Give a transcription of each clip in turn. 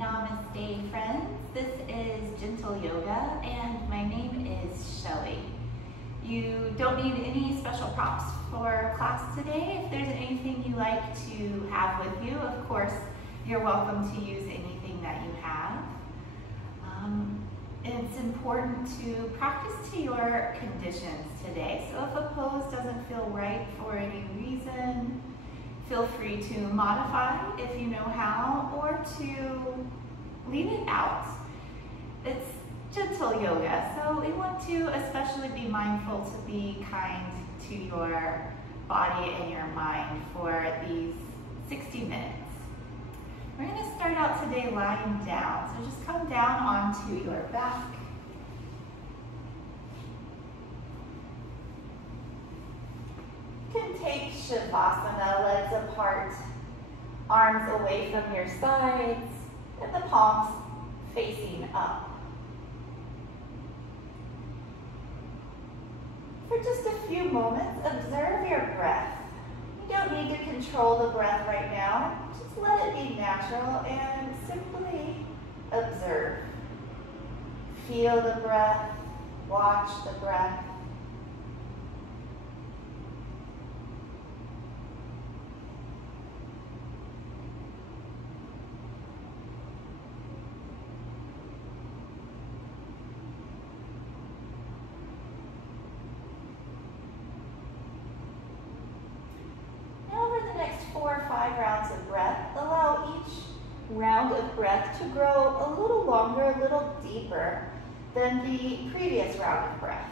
Namaste, friends. This is Gentle Yoga, and my name is Shelly. You don't need any special props for class today. If there's anything you like to have with you, of course, you're welcome to use anything that you have. It's important to practice to your conditions today. So if a pose doesn't feel right for any reason, feel free to modify if you know how, or to leave it out. It's gentle yoga, so we want to especially be mindful to be kind to your body and your mind for these 60 minutes. We're going to start out today lying down, so just come down onto your back. You can take Shavasana, legs apart, arms away from your sides, and the palms facing up. For just a few moments, observe your breath. You don't need to control the breath right now. Just let it be natural and simply observe. Feel the breath, watch the breath. Rounds of breath. Allow each round of breath to grow a little longer, a little deeper than the previous round of breath.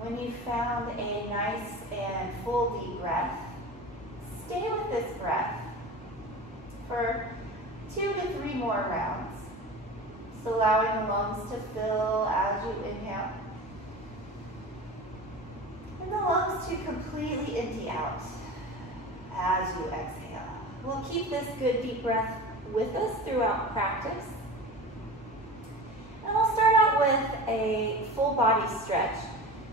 When you've found a nice and full deep breath, stay with this breath for 2 to 3 more rounds. Just allowing the lungs to fill as you inhale, and the lungs to completely empty out as you exhale. We'll keep this good deep breath with us throughout practice. And we'll start out with a full body stretch.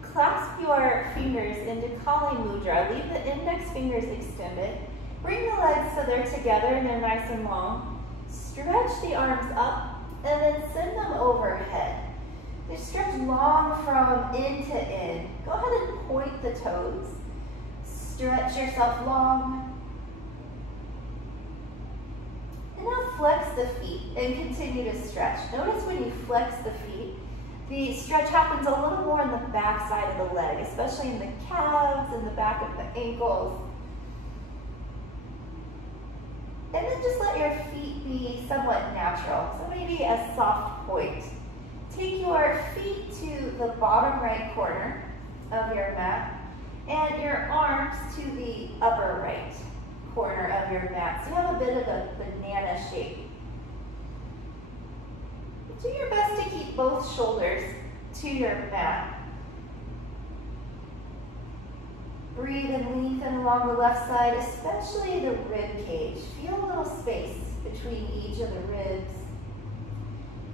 Clasp your fingers into Kali Mudra. Leave the index fingers extended. Bring the legs so they're together and they're nice and long. Stretch the arms up and then send them overhead. They stretch long from in to in. Go ahead and point the toes. Stretch yourself long. And now flex the feet and continue to stretch. Notice when you flex the feet, the stretch happens a little more in the back side of the leg, especially in the calves and the back of the ankles. And then just let your feet be somewhat natural. So maybe a soft point. Take your feet to the bottom right corner of your mat and your arms to the upper right corner of your mat. So you have a bit of a banana shape. Do your best to keep both shoulders to your mat. Breathe and lengthen along the left side, especially the rib cage. Feel a little space between each of the ribs.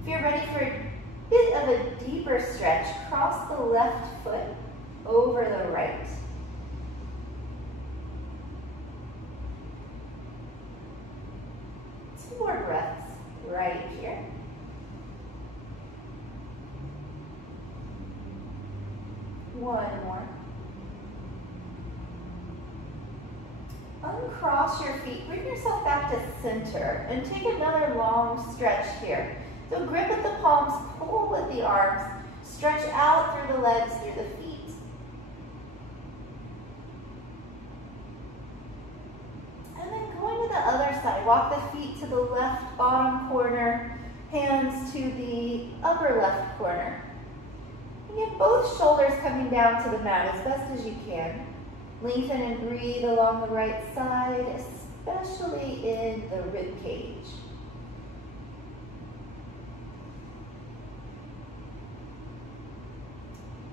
If you're ready for a bit of a deeper stretch, cross the left foot over the right. Two more breaths right here. One more. Uncross your feet, bring yourself back to center, and take another long stretch here. So grip with the palms, pull with the arms, stretch out through the legs, through the feet. And then going to the other side, walk the feet to the left bottom corner, hands to the upper left corner. Get both shoulders coming down to the mat as best as you can. Lengthen and breathe along the right side, especially in the rib cage.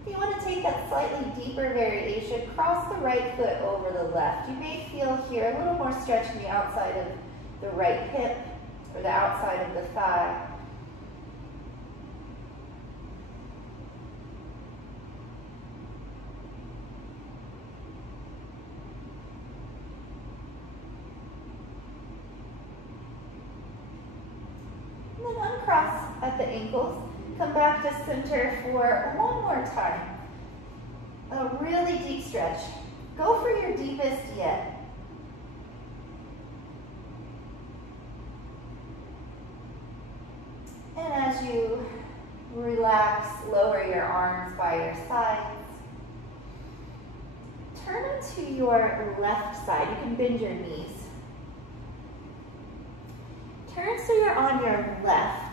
If you want to take that slightly deeper variation, cross the right foot over the left. You may feel here a little more stretch in the outside of the right hip or the outside of the thigh. And then uncross at the ankles. Come back to center for one more time. A really deep stretch. Go for your deepest yet. And as you relax, lower your arms by your sides. Turn to your left side. You can bend your knees. Turn so you're on your left.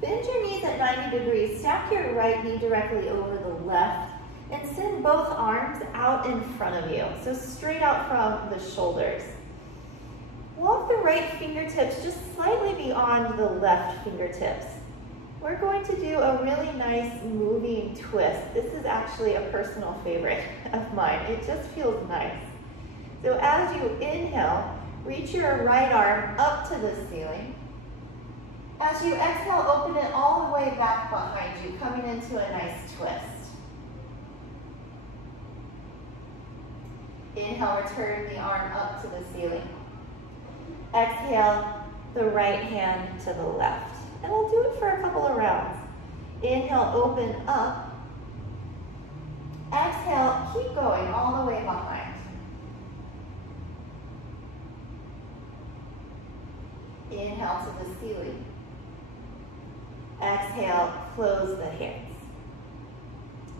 Bend your knees at 90 degrees. Stack your right knee directly over the left and send both arms out in front of you. So straight out from the shoulders. Walk the right fingertips just slightly beyond the left fingertips. We're going to do a really nice moving twist. This is actually a personal favorite of mine. It just feels nice. So as you inhale, reach your right arm up to the ceiling. As you exhale, open it all the way back behind you, coming into a nice twist. Inhale, return the arm up to the ceiling. Exhale, the right hand to the left. And we'll do it for a couple of rounds. Inhale, open up. Exhale, keep going all the way behind. Inhale to the ceiling. Exhale, close the hands.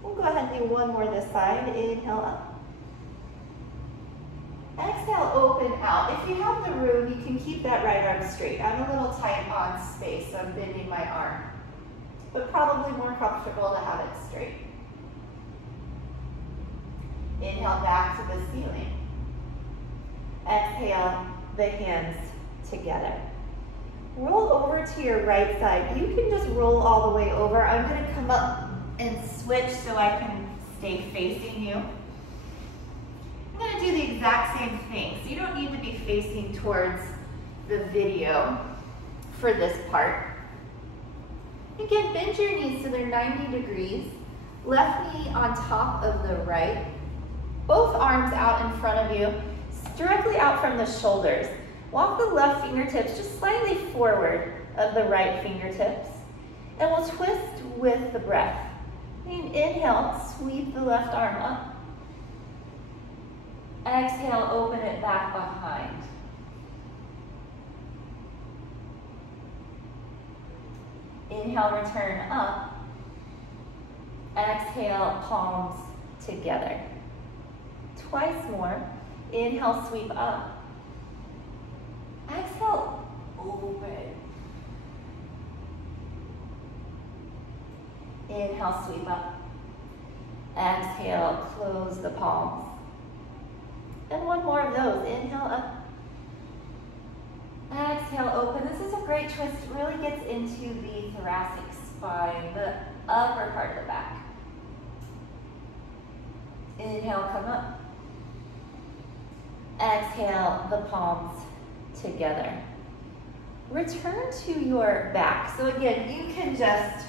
We'll go ahead and do one more this side. Inhale up. Exhale, open out. If you have the room, you can keep that right arm straight. I'm a little tight on space, so I'm bending my arm. But probably more comfortable to have it straight. Inhale back to the ceiling. Exhale, the hands together. Roll over to your right side. You can just roll all the way over. I'm going to come up and switch so I can stay facing you. I'm going to do the exact same thing. So you don't need to be facing towards the video for this part. Again, bend your knees so they're 90 degrees. Left knee on top of the right. Both arms out in front of you, directly out from the shoulders. Walk the left fingertips just slightly forward of the right fingertips. And we'll twist with the breath. And inhale, sweep the left arm up. Exhale, open it back behind. Inhale, return up. Exhale, palms together. Twice more. Inhale, sweep up. Exhale, open. Inhale, sweep up. Exhale, close the palms. And one more of those. Inhale up. Exhale, open. This is a great twist. It really gets into the thoracic spine, the upper part of the back. Inhale, come up. Exhale, the palms together. Return to your back. So again, you can just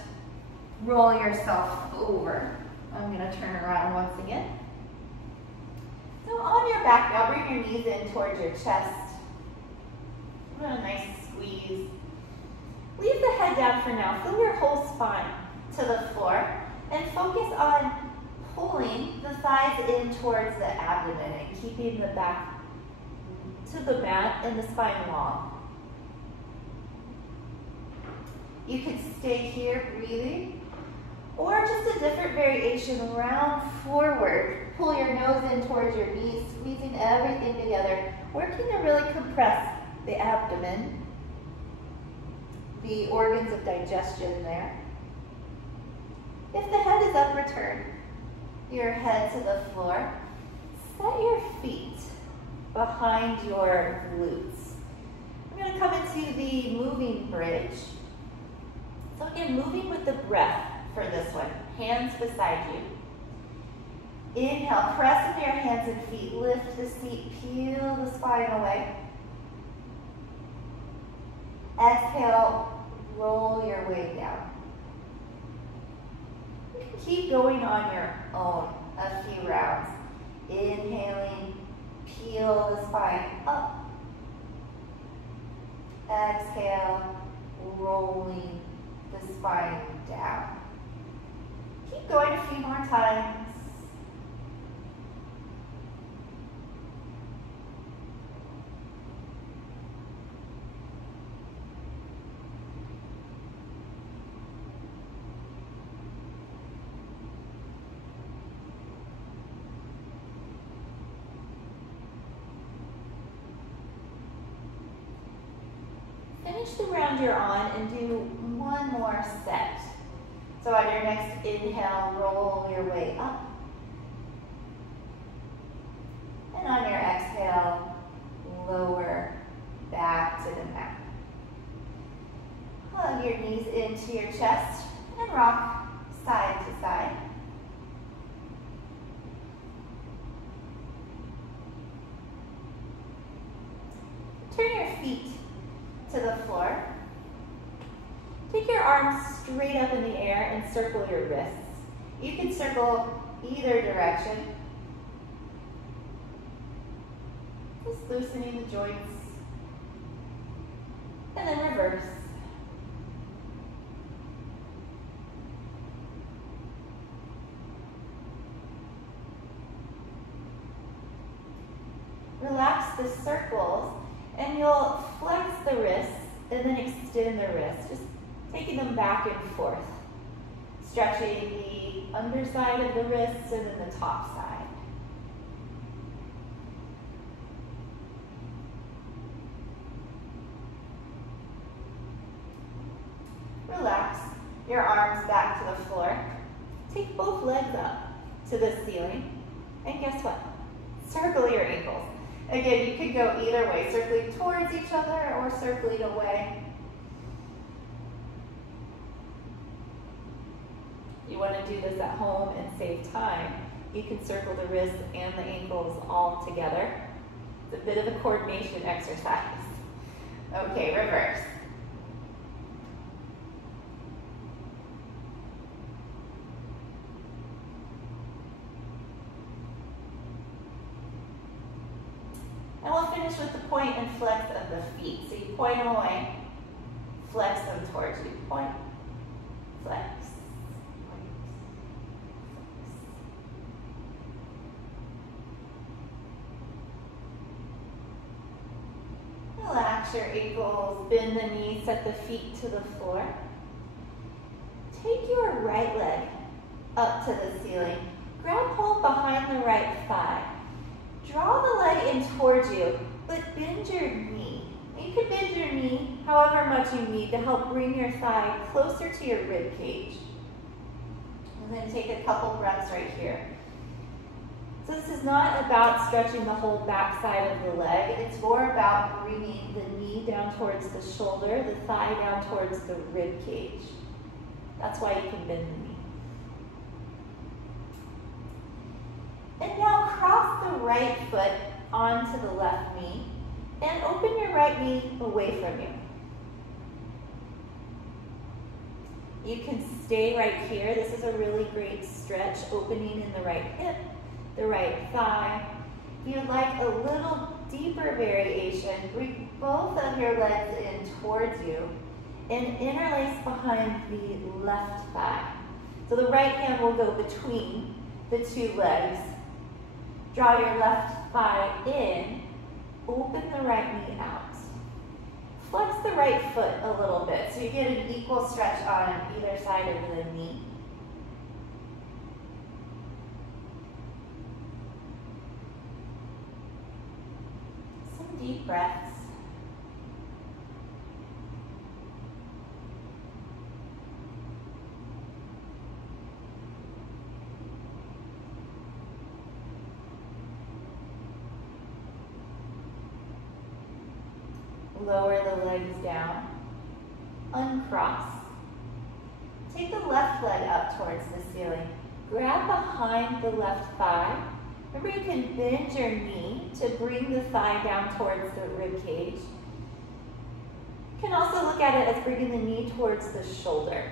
roll yourself over. I'm going to turn around once again. So on your back now, bring your knees in towards your chest. Give it a nice squeeze. Leave the head down for now. Feel your whole spine to the floor and focus on pulling the thighs in towards the abdomen and keeping the back to the mat and the spine long. You can stay here breathing, or just a different variation, round forward. Pull your nose in towards your knees, squeezing everything together, working to really compress the abdomen, the organs of digestion there. If the head is up, return your head to the floor. Set your feet behind your glutes. I'm going to come into the moving bridge. So again, moving with the breath. for this one. Hands beside you. Inhale, press into your hands and feet. Lift the seat, peel the spine away. Exhale, roll your way down. You can keep going on your own a few rounds. Inhaling, peel the spine up. Exhale, rolling the spine down. Keep going a few more times. Finish the round you're on and do one more set. So on your next inhale, roll your way up. And on your exhale, lower back to the mat. Hug your knees into your chest and rock side to side. Turn your feet to the floor. Take your arms straight up in the air and circle your wrists. You can circle either direction. Just loosening the joints. And then reverse. Relax the circles and you'll flex the wrists and then extend the wrists, just taking them back and forth. Stretching the underside of the wrists and then the top side. Relax your arms back to the floor. Take both legs up to the ceiling. And guess what? Circle your ankles. Again, you could go either way, circling towards each other or circling away. You want to do this at home and save time. You can circle the wrists and the ankles all together. It's a bit of a coordination exercise. Okay, reverse. And we'll finish with the point and flex of the feet. So you point them away, flex them towards you. Point, flex. Relax your ankles, bend the knees, set the feet to the floor. Take your right leg up to the ceiling. Grab hold behind the right thigh. Draw the leg in towards you, but bend your knee. You can bend your knee however much you need to help bring your thigh closer to your rib cage. And then take a couple breaths right here. So this is not about stretching the whole back side of the leg. It's more about bringing the knee down towards the shoulder, the thigh down towards the rib cage. That's why you can bend the knee. And now cross the right foot onto the left knee and open your right knee away from you. You can stay right here. This is a really great stretch, opening in the right hip, the right thigh. If you'd like a little deeper variation, bring both of your legs in towards you and interlace behind the left thigh. So the right hand will go between the two legs. Draw your left thigh in, open the right knee out. Flex the right foot a little bit so you get an equal stretch on either side of the knee. Some deep breaths. Lower the legs down, uncross. Take the left leg up towards the ceiling. Grab behind the left thigh. Remember, you can bend your knee to bring the thigh down towards the rib cage. You can also look at it as bringing the knee towards the shoulder.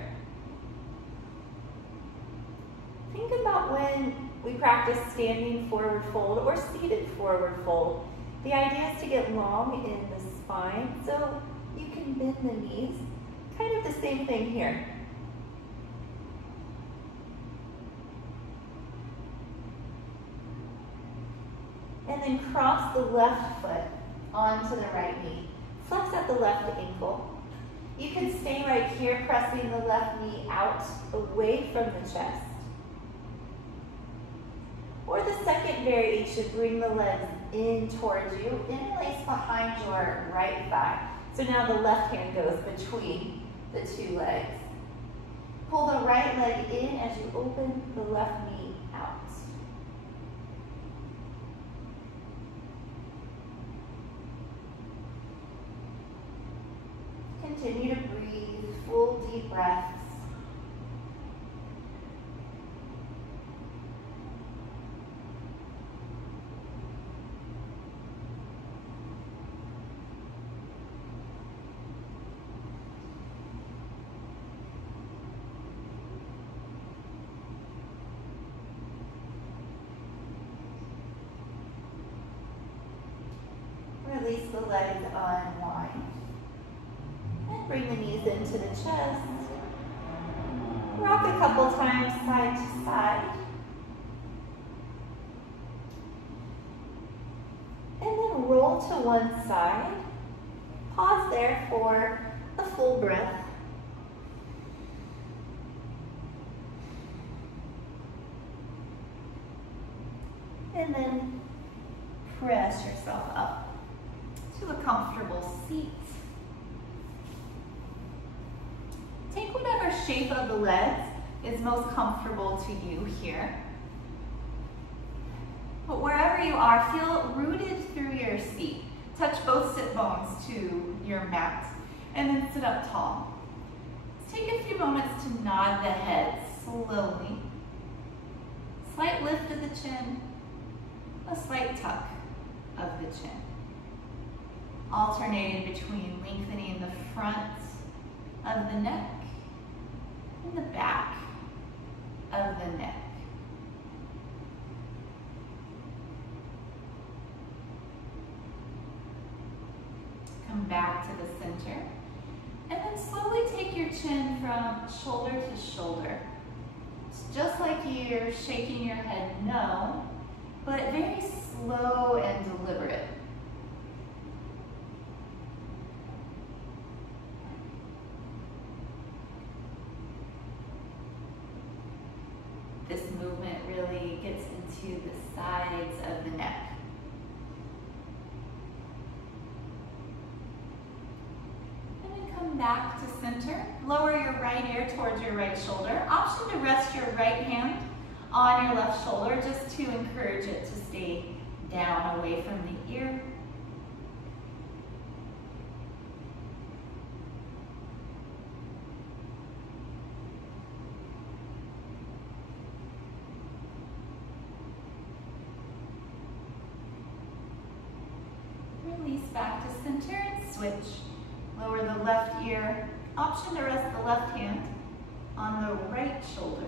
Think about when we practice standing forward fold or seated forward fold. The idea is to get long in the spine so you can bend the knees. Kind of the same thing here. And then cross the left foot onto the right knee. Flex at the left ankle. You can stay right here, pressing the left knee out away from the chest. Or the second variation, bring the legs in towards you, interlace behind your right thigh. So now the left hand goes between the two legs. Pull the right leg in as you open the left knee out. Continue to breathe, full deep breaths. Release the legs, unwind. And bring the knees into the chest. Rock a couple times side to side. And then roll to one side. Pause there for a full breath. And then press yourself up to a comfortable seat. Take whatever shape of the legs is most comfortable to you here. But wherever you are, feel rooted through your seat. Touch both sit bones to your mat and then sit up tall. Take a few moments to nod the head slowly. Slight lift of the chin, a slight tuck of the chin. Alternating between lengthening the front of the neck and the back of the neck. Come back to the center and then slowly take your chin from shoulder to shoulder. It's just like you're shaking your head no, but very slow and deliberate. This movement really gets into the sides of the neck. And then come back to center. Lower your right ear towards your right shoulder. Option to rest your right hand on your left shoulder just to encourage it to stay down away from the ear. Release back to center and switch. Lower the left ear. Option to rest the left hand on the right shoulder.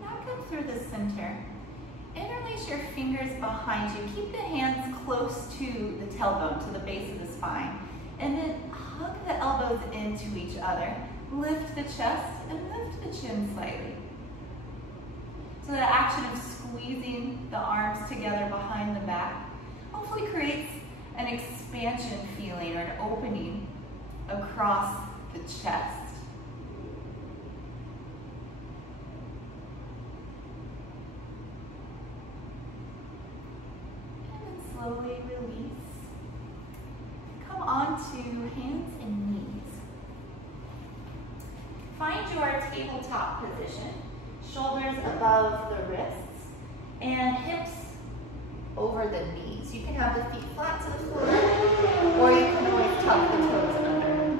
Back up through the center. Interlace your fingers behind you. Keep the hands close to the tailbone, to the base of the spine. And then hug the elbows into each other. Lift the chest and lift the chin slightly. So the action of squeezing the arms together behind the back hopefully creates an expansion feeling or an opening across the chest. Slowly release. Come onto hands and knees. tabletop position. Shoulders above the wrists and hips over the knees. You can have the feet flat to the floor, or you can always tuck the toes under.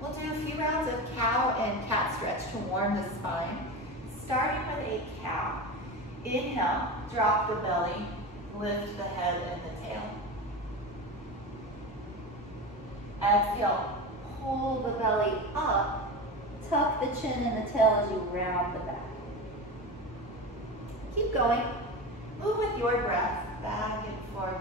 We'll do a few rounds of cow and cat stretch to warm the spine. Starting with a cow. Inhale, drop the belly, lift the head and the tail. Exhale, pull the belly up, tuck the chin and the tail as you round the back. Keep going. Move with your breath, back and forth.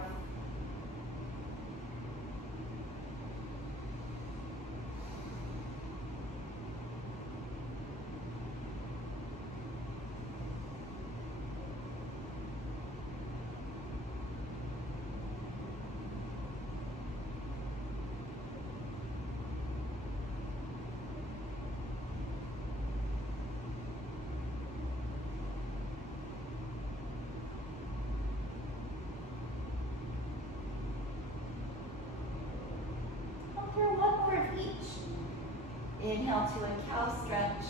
Inhale to a cow stretch.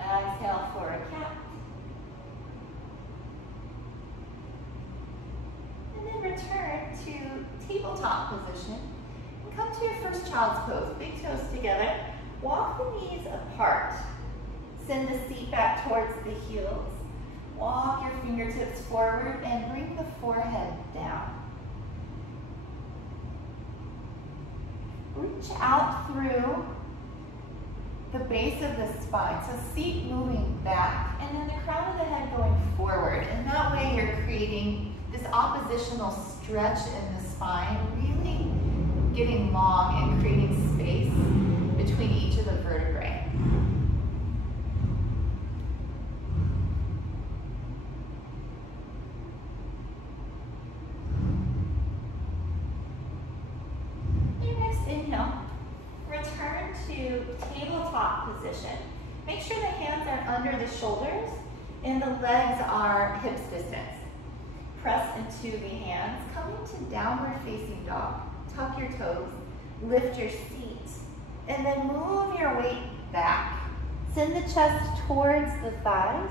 Exhale for a cat. And then return to tabletop position. And come to your first child's pose. Big toes together. Walk the knees apart. Send the seat back towards the heels. Walk your fingertips forward and bring the forehead down. Reach out through the base of the spine, so seat moving back, and then the crown of the head going forward. And that way you're creating this oppositional stretch in the spine, really getting long and creating space between each of the vertebrae. Inhale, return to tabletop position. Make sure the hands are under the shoulders and the legs are hips distance. Press into the hands, come into downward facing dog. Tuck your toes, lift your seat, and then move your weight back. Send the chest towards the thighs.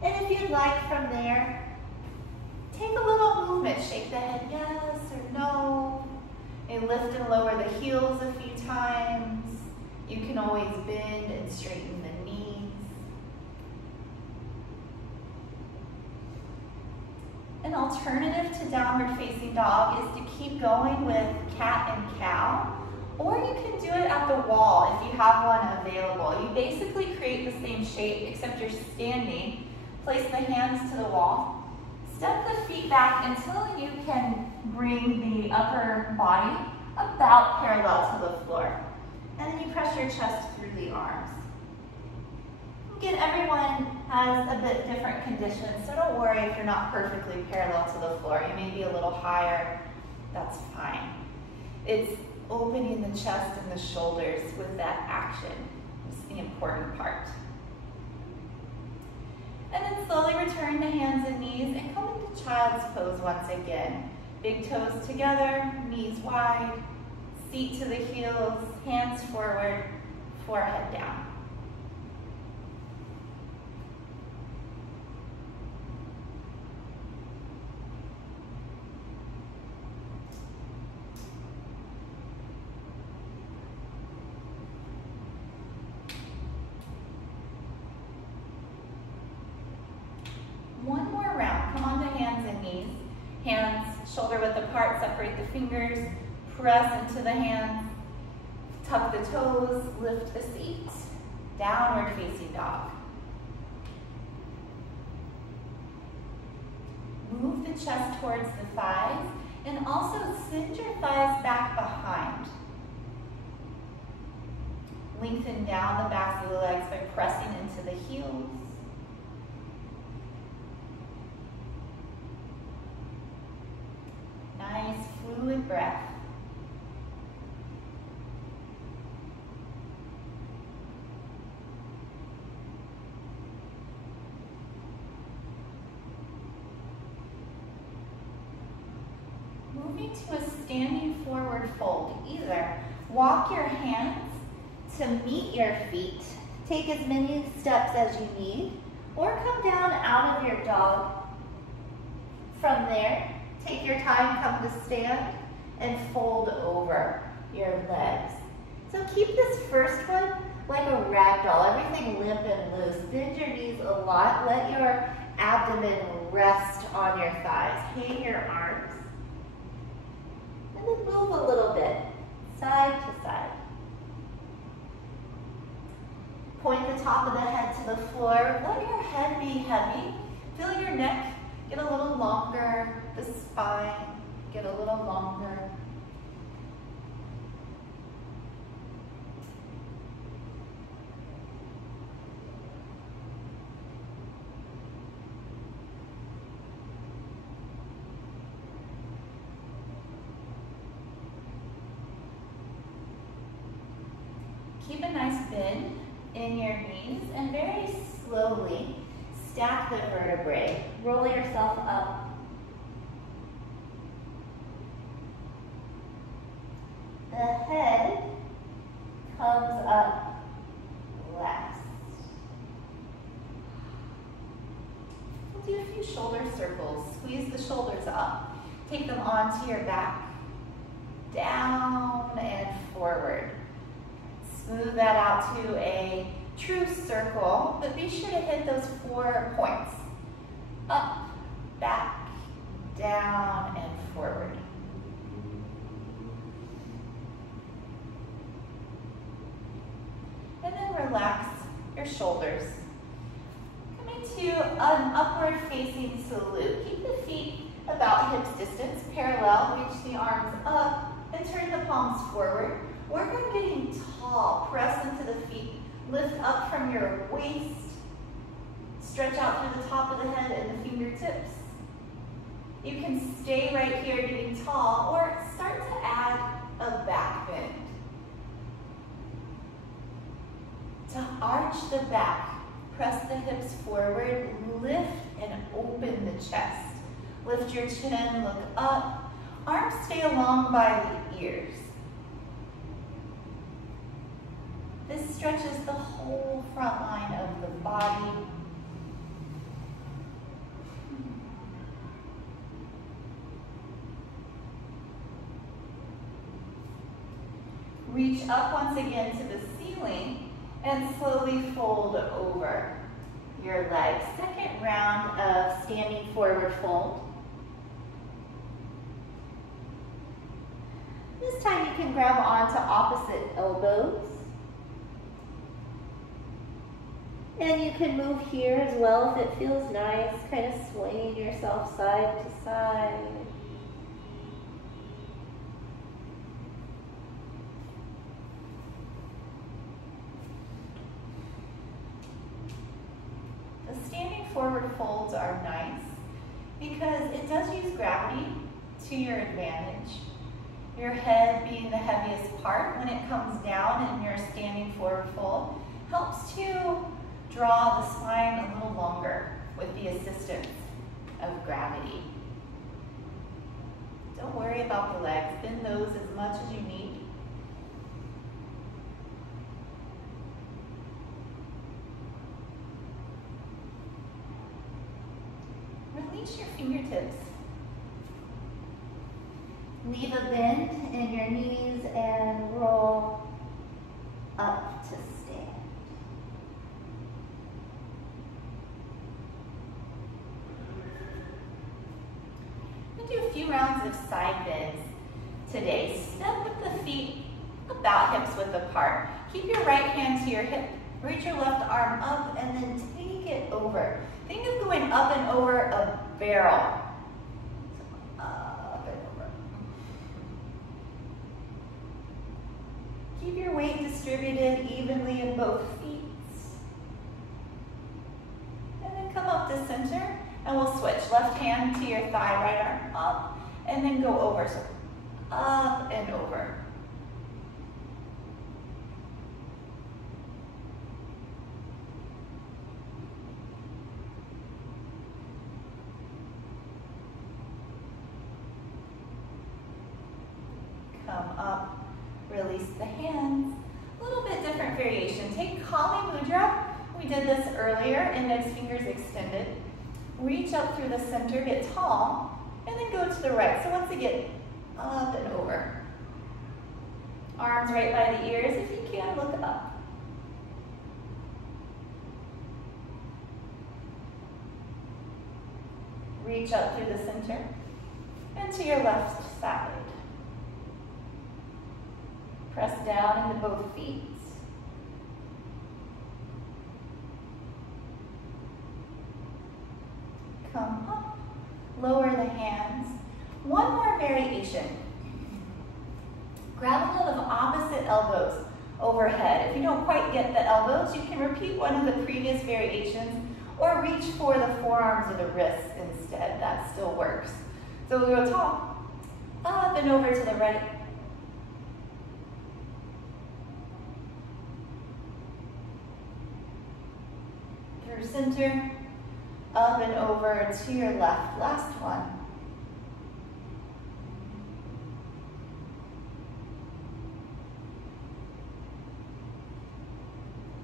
And if you'd like from there, take a little movement. Shake the head yes or no. And lift and lower the heels a few times. You can always bend and straighten the knees. An alternative to downward facing dog is to keep going with cat and cow, or you can do it at the wall if you have one available. You basically create the same shape except you're standing. Place the hands to the wall. Step the feet back until you can bring the upper body about parallel to the floor. And then you press your chest through the arms. Again, everyone has a bit different conditions, so don't worry if you're not perfectly parallel to the floor. You may be a little higher, that's fine. It's opening the chest and the shoulders with that action. It's the important part. And then slowly return to hands and knees and come into child's pose once again. Big toes together, knees wide, seat to the heels, hands forward, forehead down. One more round. Come onto hands and knees. Hands shoulder width apart, separate the fingers, press into the hands, tuck the toes, lift the seat, downward facing dog. Move the chest towards the thighs and also send your thighs back behind. Lengthen down the backs of the legs by pressing into the heels. Nice fluid breath. moving to a standing forward fold. Either walk your hands to meet your feet, take as many steps as you need, or come down out of your dog. From there, take your time, come to stand, and fold over your legs. So keep this first one like a rag doll, everything limp and loose. Bend your knees a lot. Let your abdomen rest on your thighs. Hang your arms. And then move a little bit, side to side. Point the top of the head to the floor. Let your head be heavy. Feel your neck get a little longer, the spine get a little longer. Keep a nice bend in your knees and very slowly stack the vertebrae. Roll yourself up. The head comes up last. We'll do a few shoulder circles. Squeeze the shoulders up. Take them onto your back. Down and forward. Smooth that out to a true circle, but be sure to hit those 4 points. Up, back, down, and forward. And then relax your shoulders. Coming to an upward facing salute. Keep the feet about hips distance, parallel, reach the arms up, and turn the palms forward. Work on getting tall. Press into the feet. Lift up from your waist. Stretch out through the top of the head and the fingertips. You can stay right here getting tall or start to add a back bend. To arch the back, press the hips forward, lift and open the chest. Lift your chin, look up. Arms stay along by the ears. This stretches the whole front line of the body. Reach up once again to the ceiling and slowly fold over your legs. Second round of standing forward fold. This time you can grab onto opposite elbows. And you can move here as well if it feels nice, kind of swaying yourself side to side. The standing forward folds are nice because it does use gravity to your advantage. Your head being the heaviest part when it comes down in your standing forward fold helps to draw the spine a little longer with the assistance of gravity. Don't worry about the legs. Bend those as much as you need. Release your fingertips. Leave a bend in your knees and roll up to stand. We'll do a few rounds of side bends today. Step with the feet about hips width apart. Keep your right hand to your hip. Reach your left arm up and then take it over. Think of going up and over a barrel. Up and over. Keep your weight distributed evenly in both feet. And then come up to center and we'll switch. Left hand to your thigh, right arm up, and then go over. So up and over. come up, release the hands. A little bit different variation. Take Kali Mudra. We did this earlier, index fingers extended. Reach up through the center, get tall, and then go to the right. So once again, up and over. Arms right by the ears. If you can, look up. Reach up through the center and to your left side. Press down into both feet. Come up, lower the hands. One more variation. Grab a hold of opposite elbows overhead. If you don't quite get the elbows, you can repeat one of the previous variations or reach for the forearms or the wrists instead. That still works. So we'll go tall, up and over to the right. Through center, up and over to your left. Last one.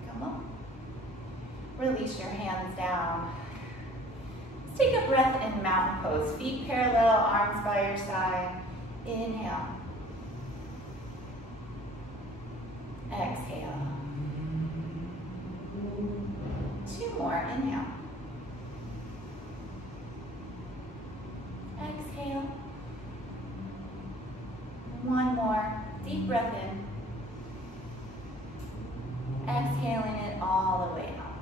Come on. Release your hands down. Let's take a breath in mountain pose. Feet parallel, arms by your side. Inhale. Exhale. Two more. Inhale. Exhale. One more. Deep breath in. Exhaling it all the way up.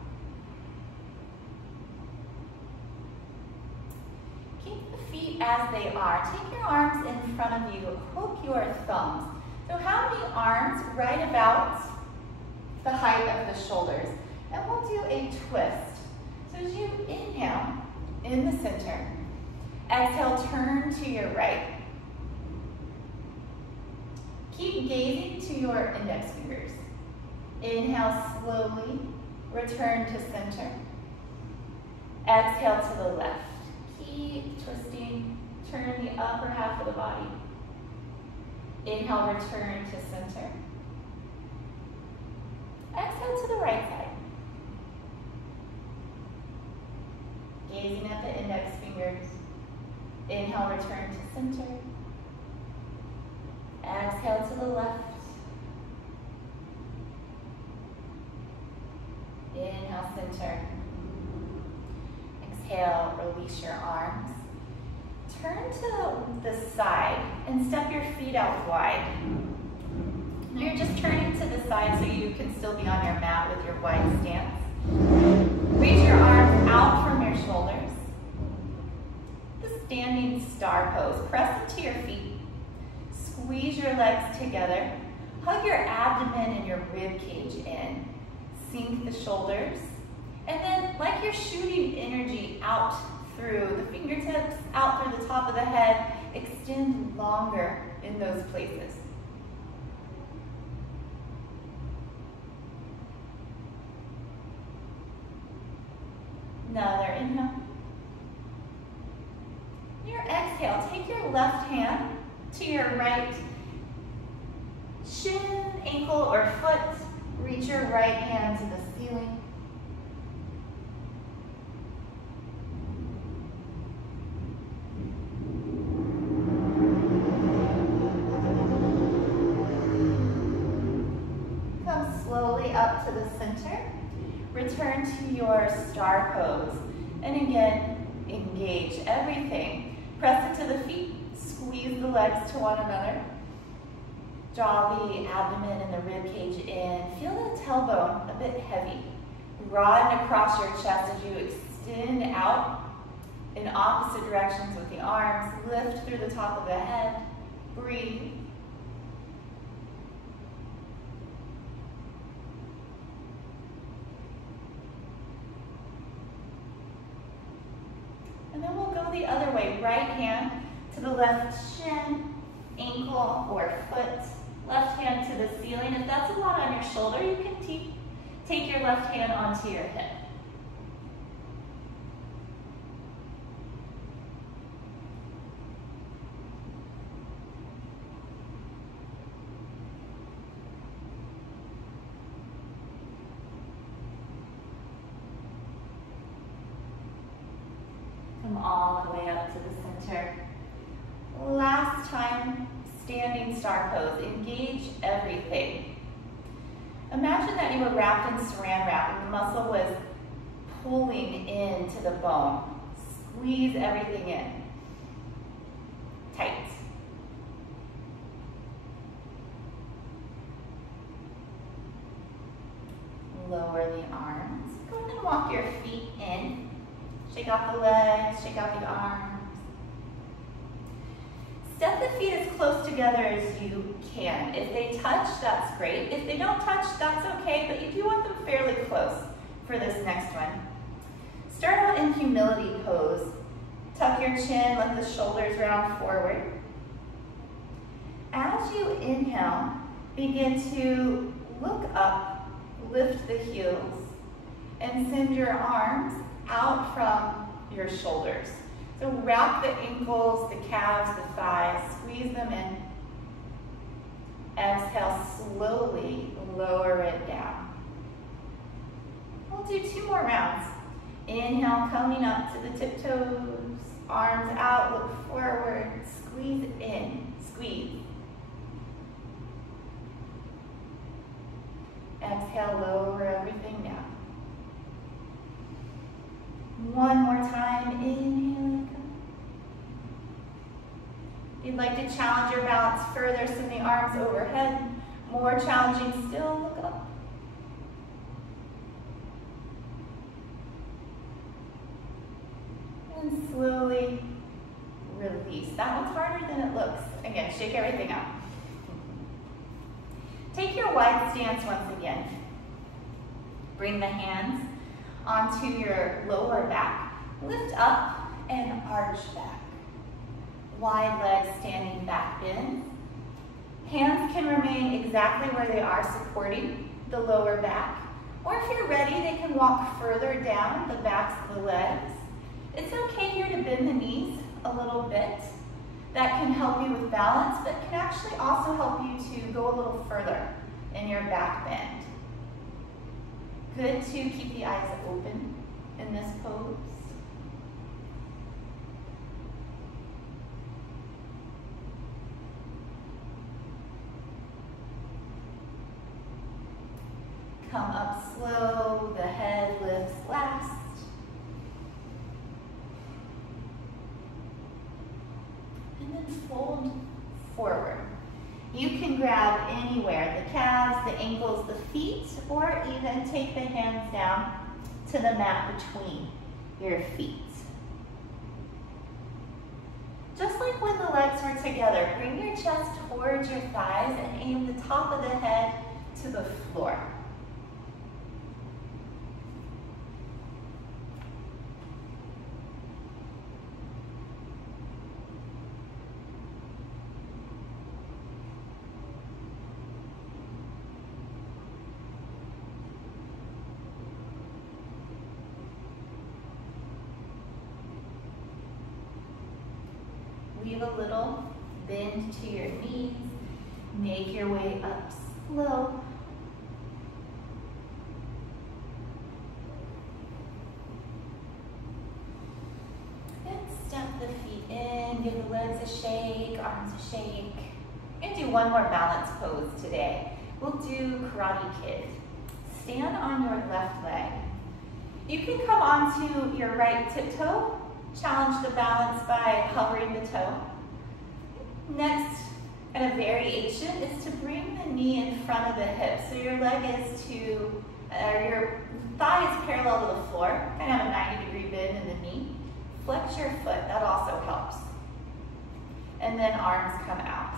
Keep the feet as they are. Take your arms in front of you. Hook your thumbs. So have the arms right about the height of the shoulders. And we'll do a twist. So as you inhale in the center, exhale, turn to your right. Keep gazing to your index fingers. Inhale slowly, return to center. Exhale to the left. Keep twisting, turn the upper half of the body. Inhale, return to center. Exhale to the right side. Gazing at the index fingers. Inhale, return to center. Exhale to the left. Inhale, center. Exhale, release your arms. Turn to the side and step your feet out wide. Now you're just turning to the side so you can still be on your mat with your wide stance. Reach your arms out from your shoulders. The standing star pose. Press into your feet. Squeeze your legs together. Hug your abdomen and your rib cage in. Sink the shoulders. And then, like you're shooting energy out through the fingertips, out through the top of the head, extend longer in those places. Another inhale. Your exhale, take your left hand to your right shin, ankle, or foot. Reach your right hand to the ceiling. Come slowly up to the center. Return to your star pose. And again, engage everything. Press into the feet. Squeeze the legs to one another. Draw the abdomen and the rib cage in. Feel the tailbone a bit heavy. Broaden across your chest as you extend out in opposite directions with the arms. Lift through the top of the head. Breathe. And then we'll go the other way. Right hand to the left shin, ankle, or foot. Left hand to the ceiling. If that's a lot on your shoulder, you can take your left hand onto your hip. all the way up to the center. Last time, standing star pose. Engage everything. Imagine that you were wrapped in saran wrap and the muscle was pulling into the bone. Squeeze everything in. Tight. Lower the arms. Go ahead and walk your feet in. Shake out the legs, shake out the arms. Step the feet as close together as you can. If they touch, that's great. If they don't touch, that's okay, but you do want them fairly close for this next one. Start out in humility pose. Tuck your chin, let the shoulders round forward. As you inhale, begin to look up, lift the heels, and send your arms out from your shoulders. So wrap the ankles, the calves, the thighs, squeeze them in. Exhale, slowly lower it down. We'll do 2 more rounds. Inhale, coming up to the tiptoes, arms out, look forward, squeeze in, squeeze. Exhale, lower everything down. One more time, inhale. If you'd like to challenge your balance further, send the arms overhead. More challenging still, look up. And slowly release. That one's harder than it looks. Again, shake everything out. Take your wide stance once again. Bring the hands onto your lower back. Lift up and arch back. Wide legs standing back bend. Hands can remain exactly where they are, supporting the lower back. Or if you're ready, they can walk further down the backs of the legs. It's okay here to bend the knees a little bit. That can help you with balance, but can actually also help you to go a little further in your back bend. Good to keep the eyes open in this pose. Come up slow, the head lifts last. And then fold forward. You can grab anywhere, the calves, the ankles, the feet, or even take the hands down to the mat between your feet. Just like when the legs were together, bring your chest towards your thighs and aim the top of the head to the floor. Leave a little bend to your knees. Make your way up slow. And step the feet in, give the legs a shake, arms a shake. We're gonna do one more balance pose today. We'll do Karate Kid. Stand on your left leg. You can come onto your right tiptoe. Challenge the balance by hovering the toe. Next, and a variation, is to bring the knee in front of the hip. So your leg is to, your thigh is parallel to the floor, kind of a 90-degree bend in the knee. Flex your foot, that also helps. And then arms come out.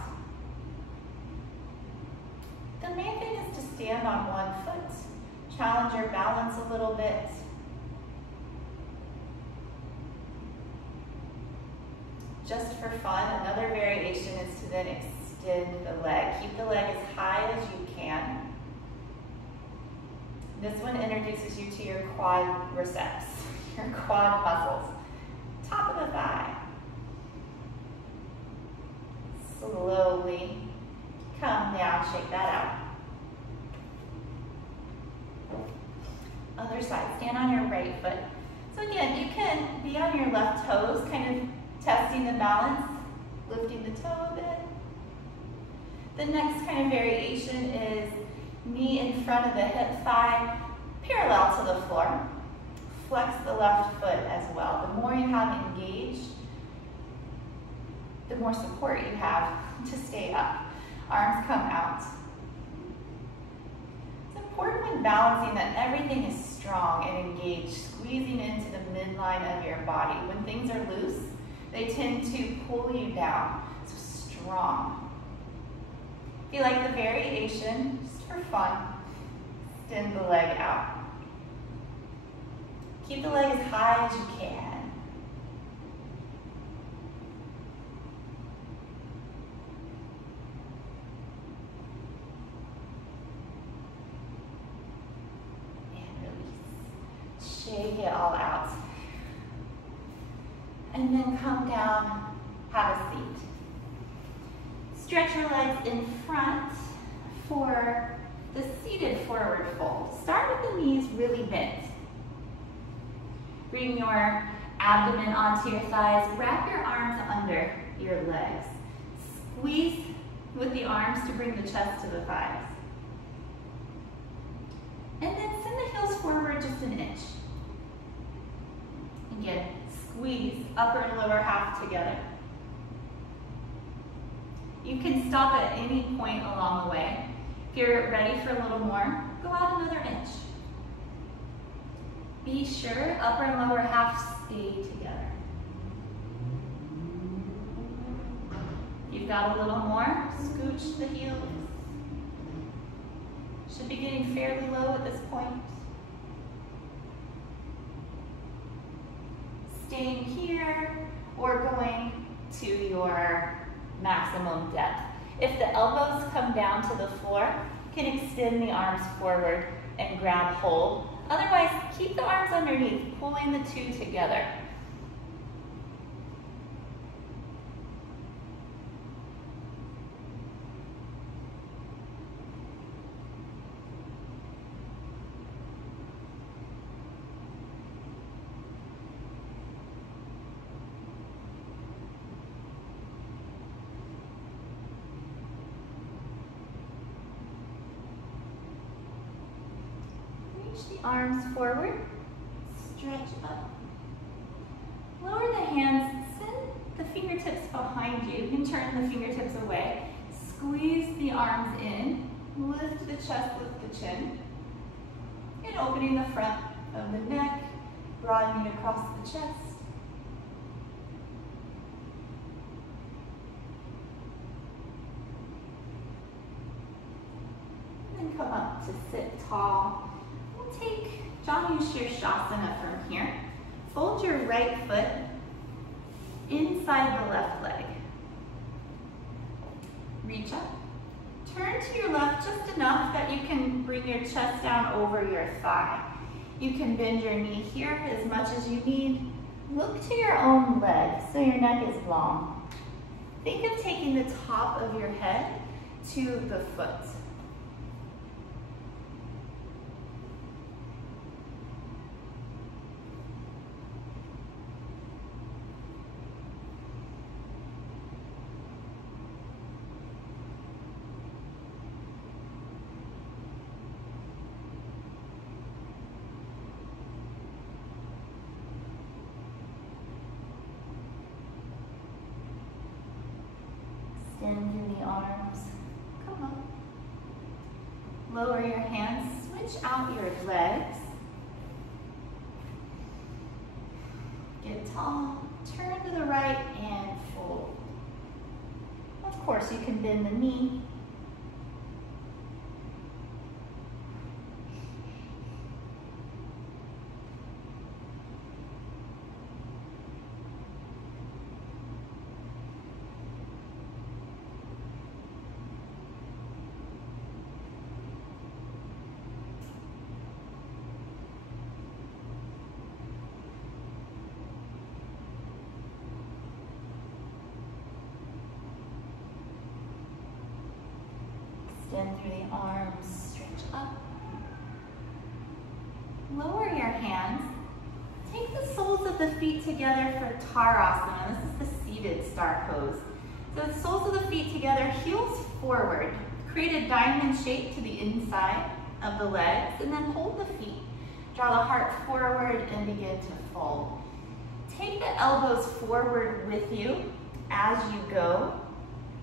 The main thing is to stand on one foot. Challenge your balance a little bit. Just for fun, another variation is to then extend the leg. Keep the leg as high as you can. This one introduces you to your quadriceps, your quad muscles. Top of the thigh. Slowly come down, shake that out. Other side, stand on your right foot. So again, you can be on your left toes, kind of testing the balance, lifting the toe a bit. The next kind of variation is knee in front of the hip, thigh parallel to the floor. Flex the left foot as well. The more you have engaged, the more support you have to stay up. Arms come out. It's important when balancing that everything is strong and engaged, squeezing into the midline of your body. When things are loose, they tend to pull you down. So strong. If you like the variation, just for fun, extend the leg out. Keep the leg as high as you can. And release. Shake it all out. And then come down, have a seat. Stretch your legs in front for the seated forward fold. Start with the knees really bent. Bring your abdomen onto your thighs. Wrap your arms under your legs. Squeeze with the arms to bring the chest to the thighs. And then send the heels forward just an inch. Again, squeeze upper and lower half together. You can stop at any point along the way. If you're ready for a little more, go out another inch. Be sure upper and lower half stay together. You've got a little more, scooch the heels. Should be getting fairly low at this point. Staying here or going to your maximum depth. If the elbows come down to the floor, you can extend the arms forward and grab hold. Otherwise, keep the arms underneath, pulling the two together. The arms forward, stretch up. Lower the hands, send the fingertips behind you. You can turn the fingertips away. Squeeze the arms in, lift the chest, lift the chin. And opening the front of the neck, broadening across the chest. And then come up to sit tall. Take Janu Shirshasana from here. Fold your right foot inside the left leg. Reach up. Turn to your left just enough that you can bring your chest down over your thigh. You can bend your knee here as much as you need. Look to your own leg so your neck is long. Think of taking the top of your head to the foot. Extend through the arms. Come up. Lower your hands. Switch out your legs. Get tall. Turn to the right and fold. Of course, you can bend the knee. Extend through the arms, stretch up. Lower your hands. Take the soles of the feet together for Tadasana. This is the seated star pose. So the soles of the feet together, heels forward. Create a diamond shape to the inside of the legs, and then hold the feet. Draw the heart forward and begin to fold. Take the elbows forward with you as you go.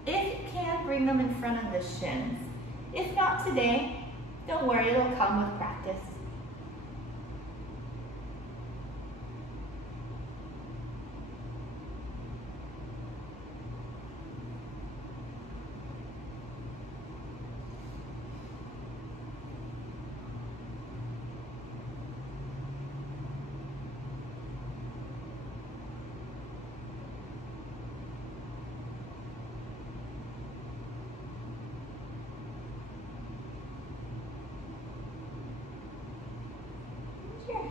If you can, bring them in front of the shins. If not today, don't worry, it'll come with practice.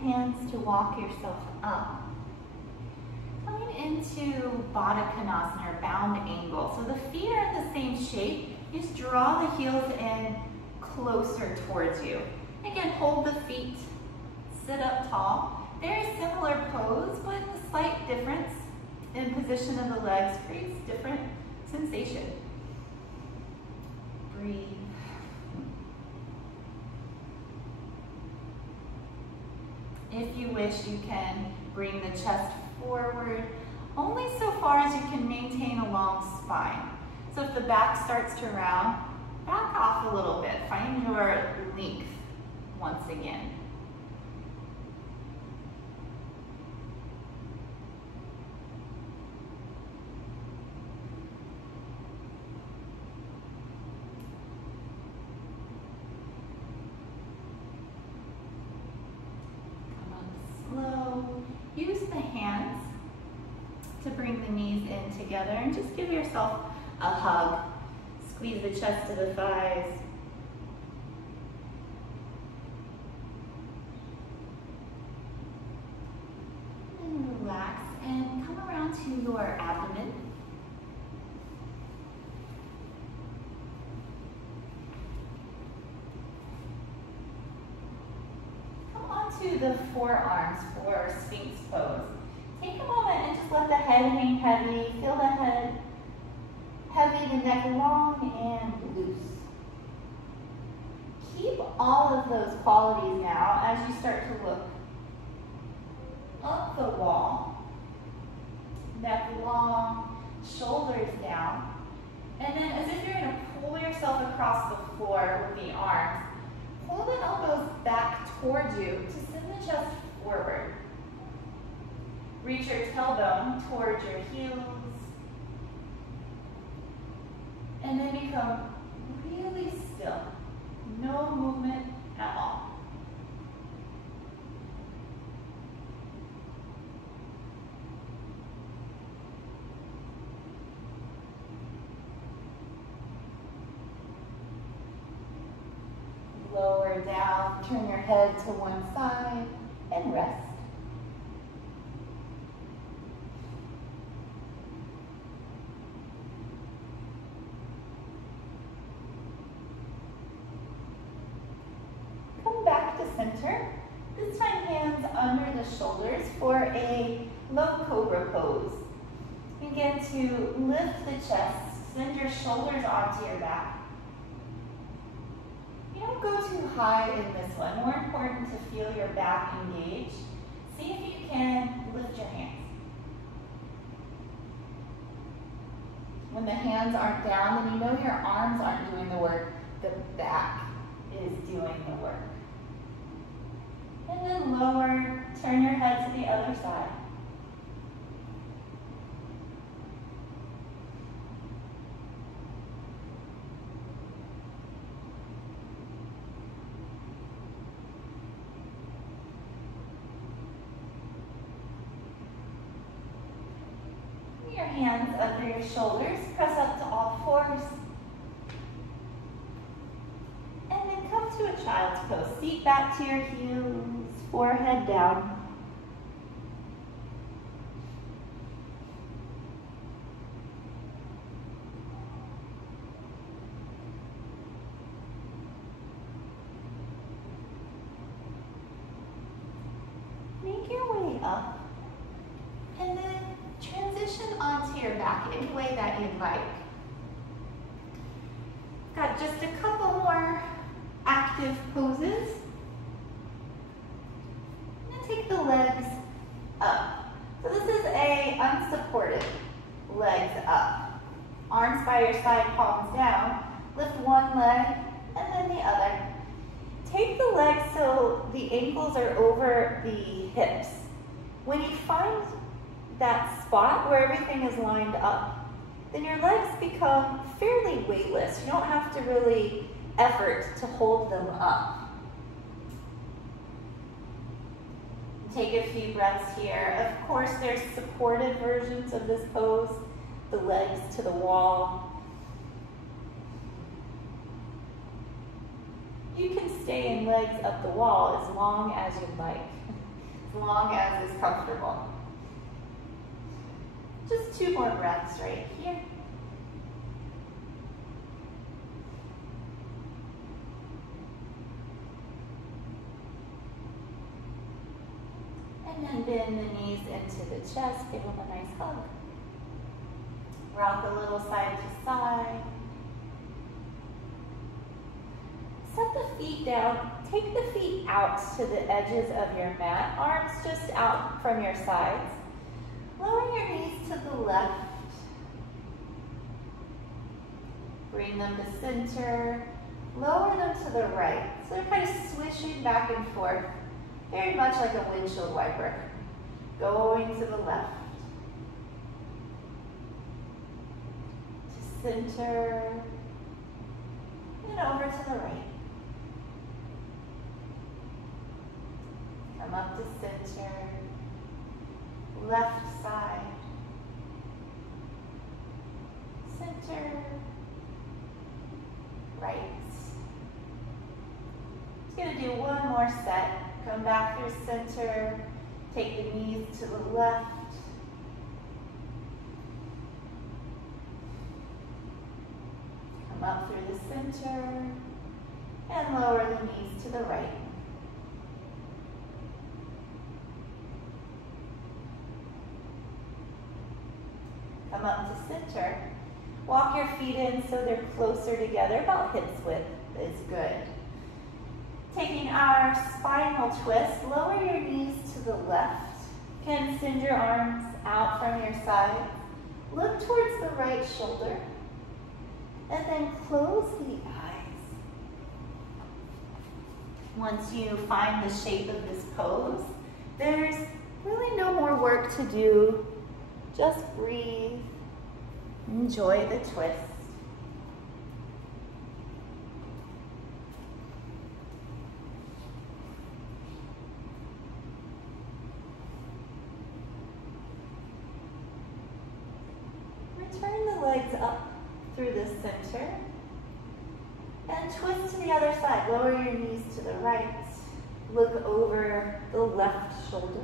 Hands to walk yourself up. Coming into Baddha Konasana, or bound angle. So the feet are in the same shape. You just draw the heels in closer towards you. Again, hold the feet, sit up tall. Very similar pose, but a slight difference in position of the legs creates different sensation. Breathe. If you wish, you can bring the chest forward only so far as you can maintain a long spine. So if the back starts to round, back off a little bit. Find your length once again. Use the hands to bring the knees in together and just give yourself a hug. Squeeze the chest to the thighs. And relax and come around to your abdomen. To the forearms for Sphinx pose. Take a moment and just let the head hang heavy. Feel the head heavy, the neck long and loose. Keep all of those qualities now as you start to look up the wall. Neck long, shoulders down. And then as if you're going to pull yourself across the floor with the arms, pull the elbows back towards you to send the chest forward. Reach your tailbone towards your heels. And then become really still. No movement at all. Lower down, turn your head to one side and rest. Come back to center. This time hands under the shoulders for a low cobra pose. Begin to lift the chest, send your shoulders onto your back. Don't go too high in this one. More important to feel your back engage. See if you can lift your hands. When the hands aren't down, then you know your arms aren't doing the work. The back is doing the work. And then lower, turn your head to the other side. Your hands under your shoulders, press up to all fours. And then come to a child's pose. Seat back to your heels, forehead down. Make your way up. And then transition onto your back any way that you'd like. Got just a couple more active poses. And take the legs up. So this is a unsupported legs up. Arms by your side, palms down. Lift one leg and then the other. Take the legs so the ankles are over the hips. When you find that spot where everything is lined up, then your legs become fairly weightless. You don't have to really effort to hold them up. Take a few breaths here. Of course, there's supported versions of this pose, the legs to the wall. You can stay in legs up the wall as long as you'd like, as long as it's comfortable. Just 2 more breaths right here. And then bend the knees into the chest, give them a nice hug. Rock a little side to side. Set the feet down. Take the feet out to the edges of your mat. Arms just out from your sides. Lower your knees to the left. Bring them to center. Lower them to the right. So they're kind of swishing back and forth, very much like a windshield wiper. Going to the left. To center. And over to the right. Come up to center. Left side. Center. Right. Just going to do one more set. Come back through center. Take the knees to the left. Come up through the center. And lower the knees to the right. Come up to center. Walk your feet in so they're closer together, about hips width is good. Taking our spinal twist, lower your knees to the left. You can send your arms out from your sides. Look towards the right shoulder. And then close the eyes. Once you find the shape of this pose, there's really no more work to do. Just breathe. Enjoy the twist. Return the legs up through the center. And twist to the other side. Lower your knees to the right. Look over the left shoulder.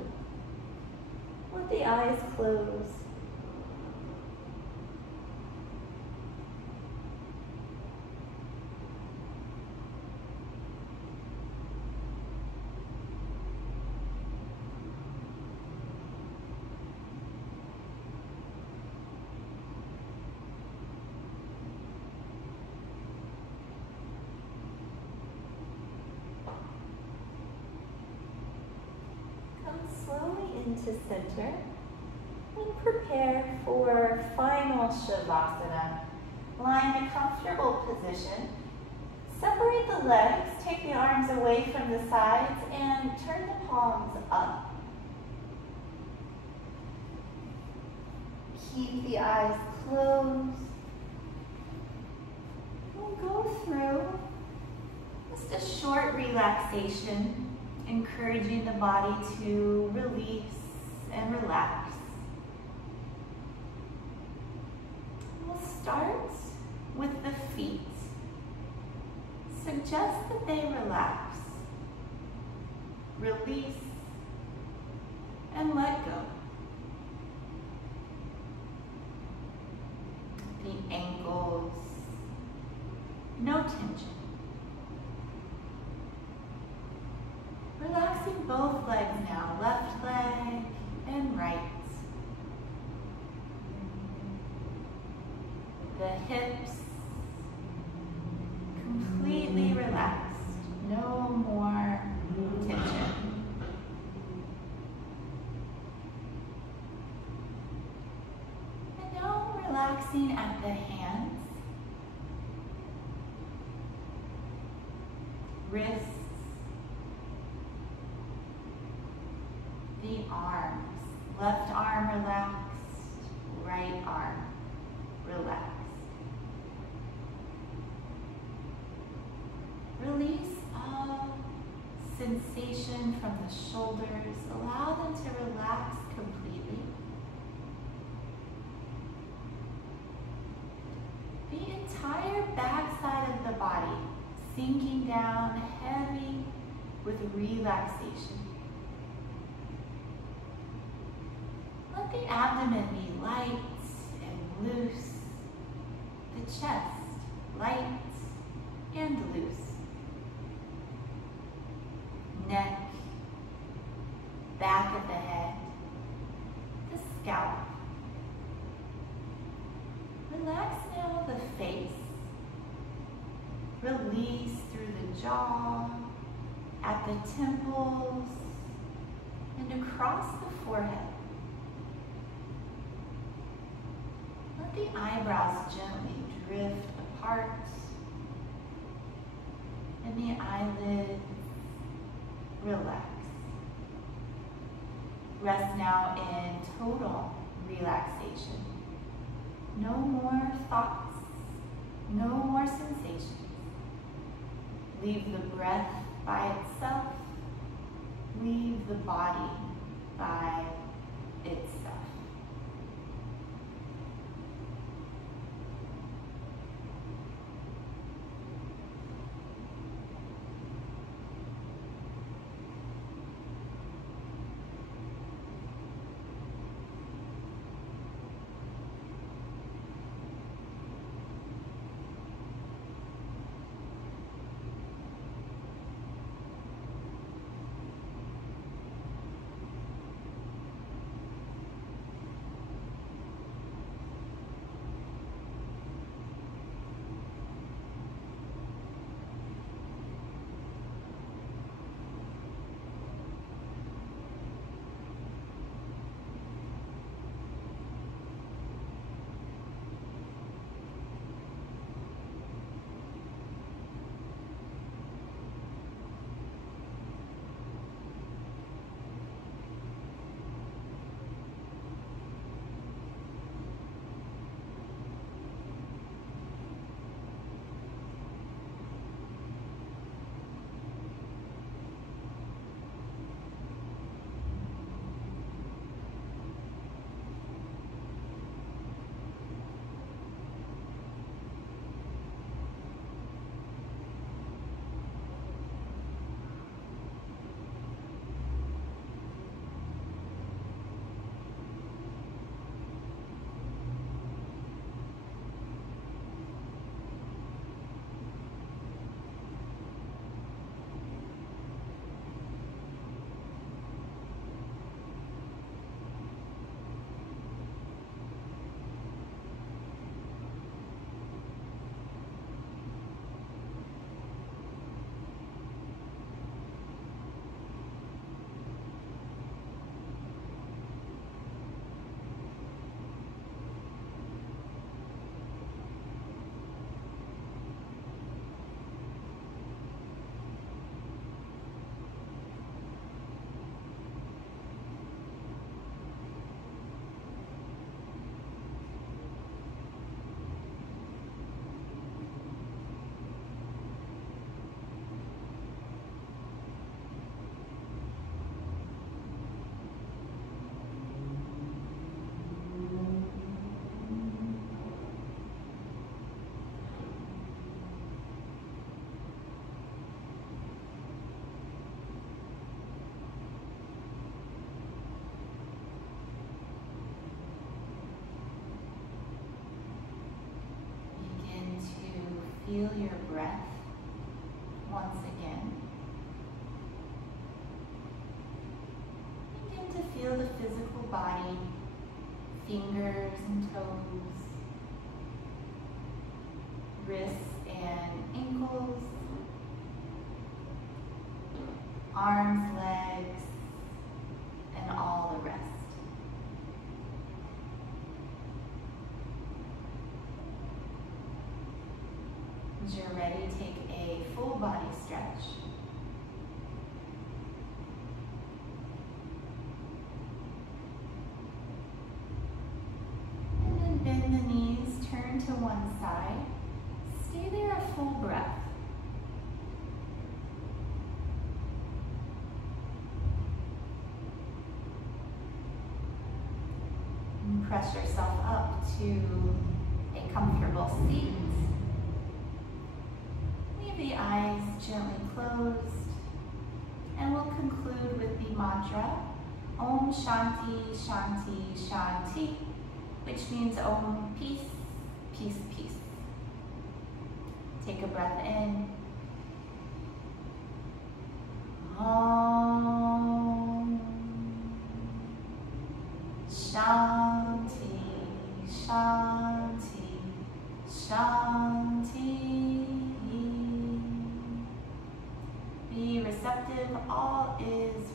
Let the eyes close. Slowly into center and prepare for final Shavasana. Lie in a comfortable position. Separate the legs, take the arms away from the sides and turn the palms up. Keep the eyes closed. We'll go through just a short relaxation, encouraging the body to release and relax. We'll start with the feet. Suggest that they relax, release, and let go. The ankles, no tension. Relaxing both legs now, left leg relaxing at the hands, wrists, the arms. Left arm relaxed, right arm relaxed. Release all sensation from the shoulders. Allow them to relax completely. The entire backside of the body sinking down heavy with relaxation. Let the abdomen be light and loose. The chest light and loose. Neck, back of the head, the scalp. Relax now the face. Release through the jaw, at the temples, and across the forehead. Let the eyebrows gently drift apart, and the eyelids relax. Rest now in total relaxation. No more thoughts, no more sensations. Leave the breath by itself. Leave the body by itself. Feel your breath once again. Begin to feel the physical body, fingers and toes, wrists and ankles, arms, legs, and all the rest. press yourself up to a comfortable seat. Leave the eyes gently closed, and we'll conclude with the mantra, Om Shanti Shanti Shanti, which means Om peace, peace, peace. Take a breath in. Om Shanti Shanti Shanti. Be receptive, all is